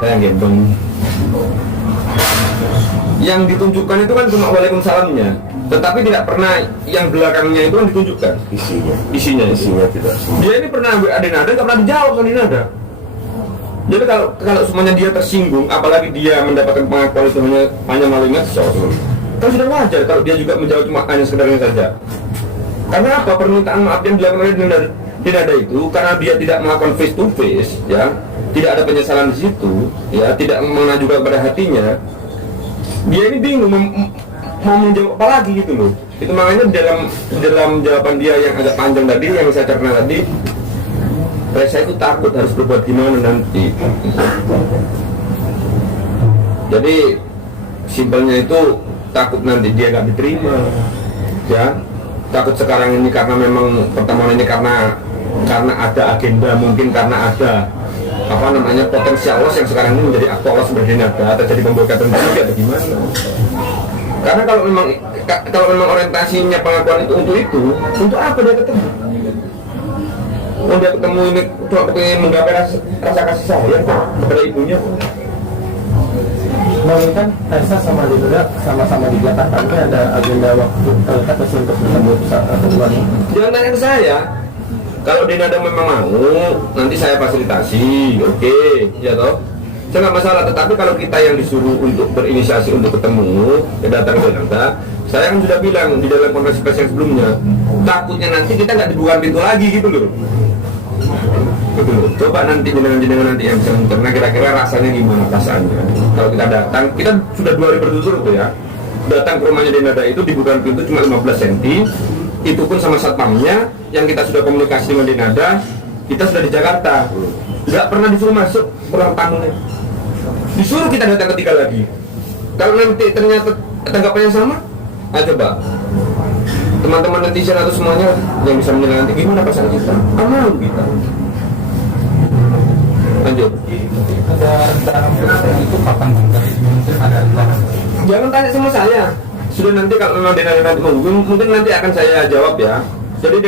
Saya gendong. Yang ditunjukkan itu kan cuma waalaikumsalamnya, tetapi tidak pernah yang belakangnya itu kan ditunjukkan isinya tidak. Dia ini pernah ambil nada, nggak pernah dijawab sama nada. Jadi kalau semuanya dia tersinggung, apalagi dia mendapatkan pengakuan itu hanya melalui medsos, kan sudah wajar kalau dia juga menjawab cuma hanya sekedarnya saja. Karena apa? Permintaan maaf yang dilakukan oleh nada itu karena dia tidak melakukan face to face, ya, tidak ada penyesalan di situ, ya, tidak mengajukan kepada hatinya. Dia ini bingung mau menjawab apa lagi gitu loh. Itu makanya dalam jawaban dia yang agak panjang tadi, yang saya cerna tadi, saya itu takut harus berbuat gimana nanti. Jadi simpelnya itu takut nanti dia nggak diterima, ya. Takut sekarang ini karena memang pertemuan ini karena ada agenda, mungkin karena ada potensial loss yang sekarang ini menjadi aktual loss bernada, terjadi pemboikatan juga atau gimana. Karena kalau memang orientasinya pengakuan itu untuk apa dia ketemu? Dia ketemu ini cuma pengen menggapai rasa kasih sayang kepada ibunya. Bang, kan Raisa sama Dinda sama-sama di Jakarta, mungkin ada agenda waktu terdekat untuk bertemu pertemuan. Jangan tanya ke saya. Kalau Dinda memang mau, nanti saya fasilitasi, oke, ya toh. Saya nggak masalah. Tetapi kalau kita yang disuruh untuk berinisiasi untuk ketemu, datang ke Dinda, saya kan sudah bilang di dalam konferensi pers yang sebelumnya, takutnya nanti kita nggak dibuka pintu lagi gitu loh. Betul. Coba nanti jenengan nanti yang bisa mencerna kira-kira rasanya gimana perasaannya. Kalau kita datang, kita sudah 2 hari berturut-turut tuh ya. Datang ke rumahnya Dinda itu dibuka pintu cuma 15 cm. Itu pun sama satpamnya yang kita sudah komunikasi dengan Dinda. Kita sudah di Jakarta. Nggak pernah disuruh masuk ruang tamunya. Disuruh kita datang ketiga lagi. Kalau nanti ternyata tanggapannya sama, coba teman-teman netizen atau semuanya yang bisa menilai nanti gimana perasaan kita. Aman kita. Lanjut. Ada rencana itu kapan Bang? Mungkin ada rencana. Jangan tanya sama saya. Sudah nanti kalau memang Dinda nanti mau, mungkin nanti akan saya jawab ya. Jadi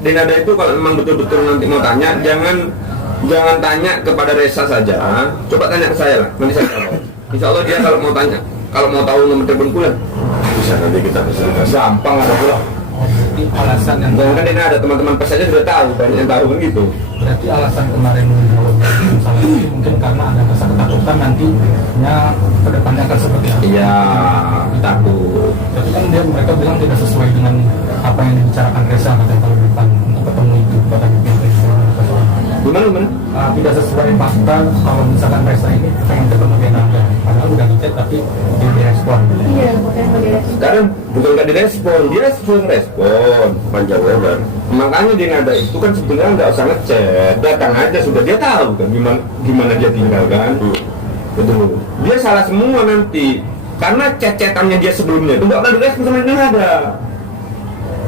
Dinda itu kalau memang betul-betul nanti mau tanya, jangan tanya kepada Reza saja. Coba tanya ke saya lah. Nanti saya jawab. Insya Allah dia kalau mau tanya, kalau mau tahu nomor teleponku lah, Bisa nanti kita fasilitasi. gampang ada pula. Berarti alasan yang Kan Dinda ada teman-teman pers saja sudah tahu, banyak yang tahu kan gitu. berarti alasan kemarin misalnya itu mungkin karena ada rasa ketakutan nantinya kedepannya akan seperti apa? Iya, takut. Tapi kan mereka bilang tidak sesuai dengan apa yang dibicarakan Reza katanya kalau di depan untuk ketemu itu kata Gimana? tidak sesuai fakta kalau misalkan Reza ini pengen ketemu Dinda, padahal udah ngechat tapi dia direspon. Iya, bukan direspon. Sekarang bukan nggak direspon, dia sering respon. Panjang lebar. Makanya Dinda itu kan sebenarnya nggak usah ngechat, datang aja sudah dia tahu kan gimana dia tinggal kan. Betul. Dia salah semua nanti karena cecetannya dia sebelumnya itu nggak pernah direspon sama Dinda.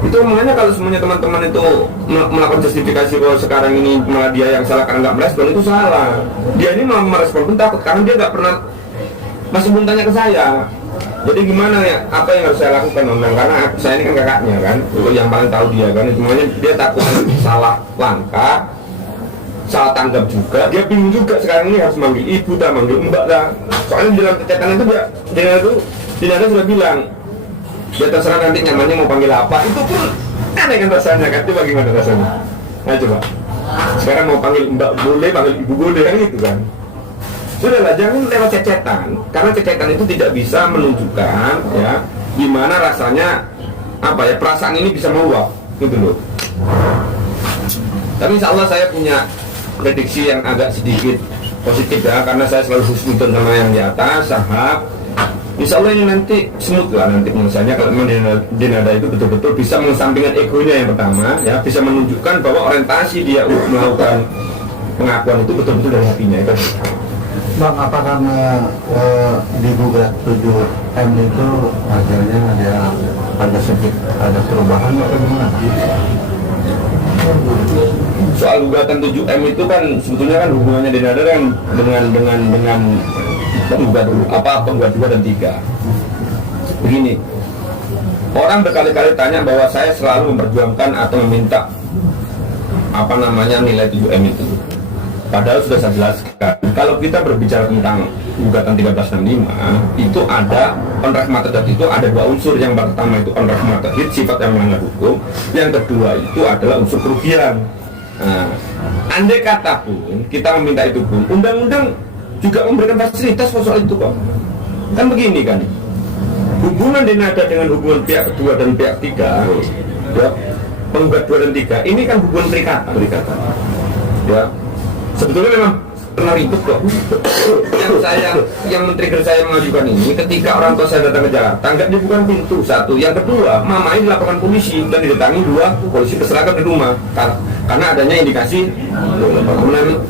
Itu makanya kalau semuanya teman-teman itu melakukan justifikasi bahwa sekarang ini malah dia yang salah karena nggak merespon, itu salah. Dia ini malah merespon pun takut karena dia nggak pernah, masih belum tanya ke saya. Jadi gimana ya, apa yang harus saya lakukan Om? Karena saya ini kan kakaknya kan, itu yang paling tahu dia kan. Semuanya dia takut salah langkah, salah tanggap juga. Dia bingung juga sekarang ini harus manggil ibu tak manggil mbak tak. Soalnya di dalam catatan itu dia sudah bilang, dia terserah nanti nyamannya mau panggil apa. Itu pun aneh kan rasanya kan. Coba gimana rasanya? Nah coba. Sekarang mau panggil mbak boleh, panggil ibu boleh kan gitu kan. Sudahlah, jangan lewat cecetan. Karena cecetan itu tidak bisa menunjukkan ya gimana rasanya perasaan ini bisa meluap gitu loh. Tapi insya Allah saya punya prediksi yang agak sedikit positif ya, karena saya selalu husnuzon sama yang di atas, sahab. Insya Allah ini nanti smooth lah nanti penyelesaiannya kalau memang Dinda itu betul-betul bisa mengesampingkan egonya yang pertama ya, bisa menunjukkan bahwa orientasi dia untuk melakukan pengakuan itu betul-betul dari hatinya itu. Bang, apa karena digugat 7M itu hasilnya ada perubahan atau gimana? Soal gugatan 7M itu kan sebetulnya kan hubungannya Dinda kan dengan penggugat 2 dan 3. Begini, orang berkali-kali tanya bahwa saya selalu memperjuangkan atau meminta nilai 7M itu. Padahal sudah saya jelaskan, kalau kita berbicara tentang gugatan 1365, itu ada onreh matahit, itu ada dua unsur. Yang pertama itu onreh matahit, sifat yang melanggar hukum. Yang kedua itu adalah unsur kerugian. Nah, andai kata pun kita meminta itu pun, undang-undang juga memberikan fasilitas soal itu kok. Kan begini kan, hubungan dinada dengan hubungan pihak kedua dan pihak tiga, ya, penggugat 2 dan 3, ini kan hubungan perikatan. Ya, sebetulnya memang pernah ribut kok. yang men-trigger saya mengajukan ini ketika orang tua saya datang ke Jakarta, nggak dibuka pintu, satu. Yang kedua, mama ini dilaporkan polisi dan didatangi 2 polisi berseragam di rumah karena adanya indikasi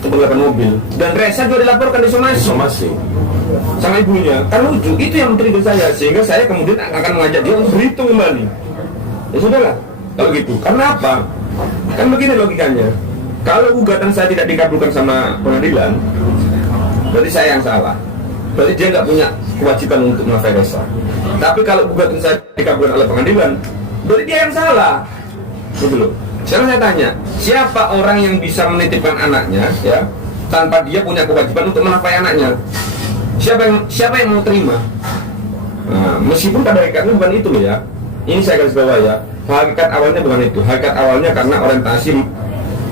penggelapan mobil. Dan Reza juga dilaporkan di somasi sama ibunya. Kan lucu, itu yang men-trigger saya, sehingga saya kemudian akan mengajak dia untuk berhitung kembali. Ya sudahlah, kalau gitu. Karena apa? Kan begini logikanya. Kalau gugatan saya tidak dikabulkan sama pengadilan, berarti saya yang salah. Berarti dia nggak punya kewajiban untuk menafkahi Reza. Tapi kalau gugatan saya dikabulkan oleh pengadilan, berarti dia yang salah. Gitu loh. Sekarang saya tanya, siapa orang yang bisa menitipkan anaknya, ya, tanpa dia punya kewajiban untuk menafkahi anaknya? Siapa yang mau terima? Nah, meskipun pada hakikatnya bukan itu loh ya. Ini saya garis bawah ya. Hakikat awalnya bukan itu. Hakikat awalnya karena orientasi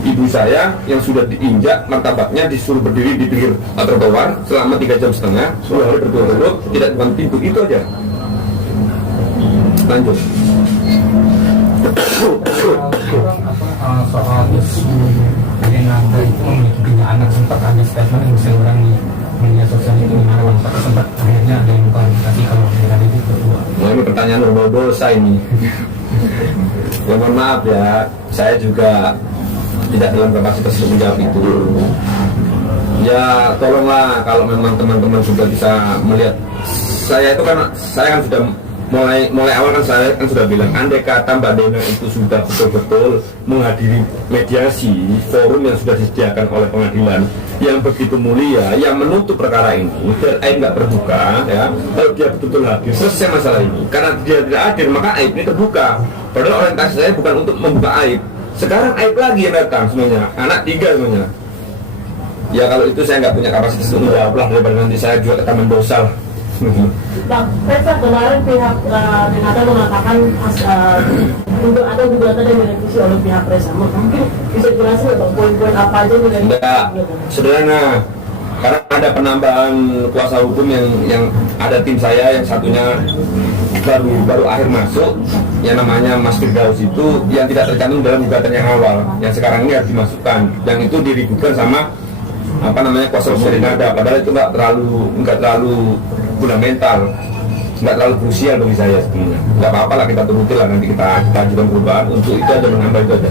ibu saya yang sudah diinjak martabatnya, disuruh berdiri di pinggir trotoar selama 3,5 jam, 10 hari berturut-turut, tidak bukan pintu, itu aja. Lanjut. Soal isu Renanda itu memiliki 3 anak, sempat ada statement yang berseliweran di media sosial itu gimana Bang? Tapi sempat akhirnya ada yang klarifikasi kalau Renanda itu berdua. Nah, ini pertanyaan berbau dosa ini. Ya mohon maaf ya, saya juga tidak dalam kapasitas untuk menjawab itu. Ya tolonglah kalau memang teman-teman sudah bisa melihat saya itu, kan saya kan sudah mulai awal kan saya kan sudah bilang, andai kata Mbak Dena itu sudah betul-betul menghadiri mediasi forum yang sudah disediakan oleh pengadilan yang begitu mulia, yang menutup perkara ini biar aib nggak terbuka, ya, kalau dia betul-betul hadir selesai masalah ini. Karena dia tidak hadir maka aib ini terbuka, padahal orientasi saya bukan untuk membuka aib. Sekarang aib lagi yang datang semuanya, anak 3 semuanya. Ya kalau itu saya nggak punya kapasitas untuk menjawab lah, daripada nanti saya juga taman dosa lah. Bang, Reza, kemarin pihak Renata mengatakan untuk ada gugatan yang direvisi oleh pihak Reza. Mungkin bisa jelasin Bang, poin-poin apa aja yang direvisi? Tidak, sederhana. Karena ada penambahan kuasa hukum yang ada tim saya, yang satunya baru akhir masuk, yang namanya Mas Firdaus itu, yang tidak tercantum dalam gugatan yang awal, yang sekarang ini harus dimasukkan, yang itu diributkan sama kuasa hukum Renata. Padahal itu nggak terlalu fundamental, nggak terlalu krusial bagi saya sebenarnya. Nggak apa-apa lah, kita turuti lah, nanti kita ajukan perubahan untuk itu aja, menambah itu aja.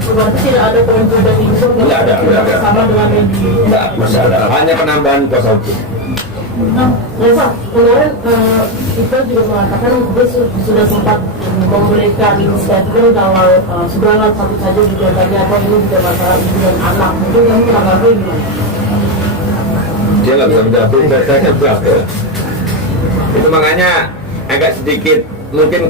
Berarti tidak ada poin-poin dari itu Nggak ada. sama dengan Nggak ada, hanya penambahan kuasa hukum. Nah, Reza, kemarin kita juga mengatakan dia sudah sempat memberikan statement kalau sebenarnya satu saja juga tadi apa ini juga masalah ibu dan anak. Mungkin kamu menanggapi gimana? Dia nggak bisa menjawab, saya berapa. Itu makanya agak sedikit mungkin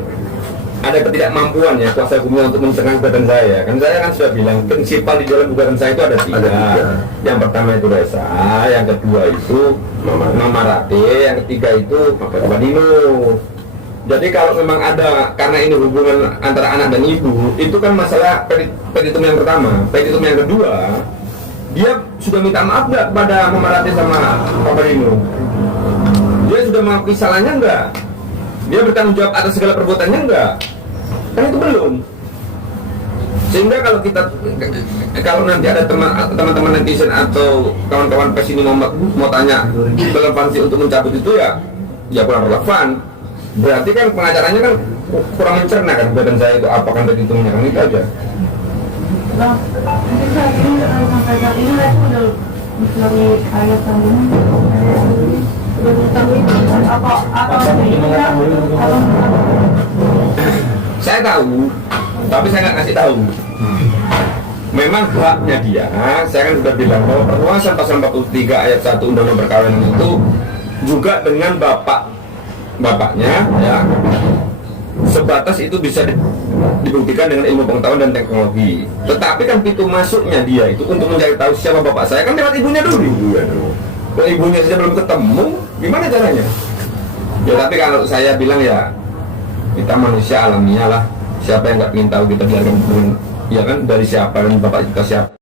ada ketidakmampuan ya kuasa hukumnya untuk mencegah gugatan saya. Kan saya kan sudah bilang prinsipal di dalam gugatan saya itu ada 3. Yang pertama itu Reza, yang kedua itu Mama Rate, yang ketiga itu Bapak Dino. Jadi kalau memang ada, karena ini hubungan antara anak dan ibu, itu kan masalah petitum yang pertama. Petitum yang kedua, dia sudah minta maaf nggak kepada Mama Rate sama Bapak Dino? Dia sudah mengakui salahnya nggak? Dia bertanggung jawab atas segala perbuatannya enggak? Kan itu belum. Sehingga kalau nanti ada teman-teman netizen atau kawan-kawan pers ini mau tanya relevansi untuk mencabut itu, ya kurang relevan. Berarti kan pengacaranya kan kurang mencerna kan gugatan saya itu apa kan petitumnya, kan itu aja. Bang, mungkin saat ini sampai saat ini saya sudah mencari ayat tanggungan. Saya tahu, tapi saya nggak kasih tahu. Memang haknya dia. Saya kan sudah bilang bahwa perluasan pasal 43 ayat 1 Undang-Undang Perkawinan itu juga dengan bapaknya, ya, sebatas itu bisa dibuktikan dengan ilmu pengetahuan dan teknologi. Tetapi kan pintu masuknya dia itu untuk mencari tahu siapa bapak saya kan lewat ibunya dulu. Iya dong. Kalau ibunya saja belum ketemu, gimana caranya? Ya tapi kalau saya bilang ya kita manusia alamiah lah. Siapa yang nggak ingin tahu kita biarkan, ya kan, dari siapa dan bapak kita siapa.